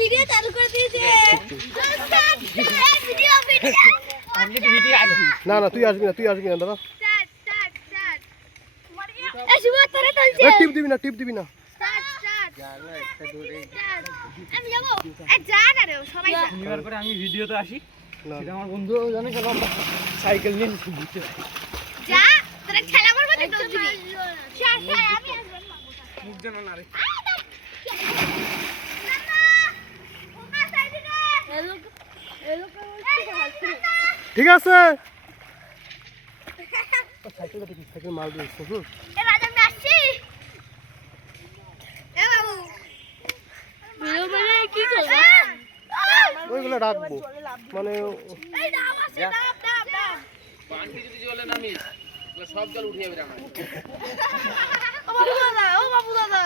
Video চালু করে দিয়েছে। না না তুই আসবি না দাদা। টিপ দিবি না আমি ভিডিওতে আসি, সেটা আমার বন্ধু জানে কেন সাইকেল নিয়ে ঘুরতে ঠিক আছে সাইকেল মাল দিয়েছে। ওইগুলো রাখবো মানে সব জল উঠে যাবে। ও বাবু দাদা